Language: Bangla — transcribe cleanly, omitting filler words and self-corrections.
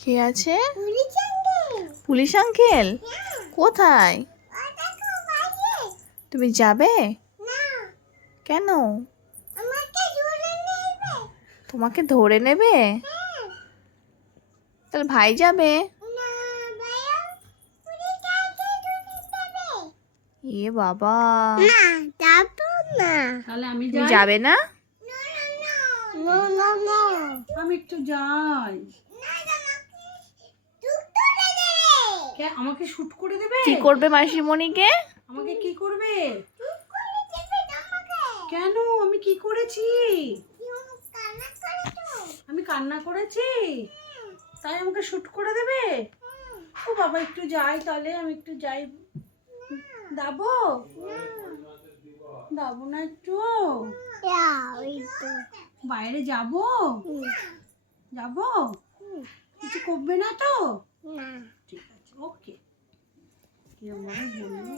কে আছে? পুলিশ আঙ্কেল কোথায়? তুমি যাবে কেন? তোমাকে ধরে নেবে? তাহলে ভাই যাবে? এ বাবা, তাহলে আমি তুমি যাই। যাবে না? আমি একটু যাই। আমাকে শুট করে দেবে? কি করবে মাসিমণিকে? আমাকে কি করবে? কেন? আমি কি করেছি? আমি কান্না করেছি তাই আমাকে শুট করে দেবে? ও বাবা, একটু যাই তাহলে। আমি একটু যাই। দাবো দাবো না একটু? বাইরে যাবো? যাবো? কিছু করবে না তো? ঠিক আছে, ওকে। কি আমার বললো?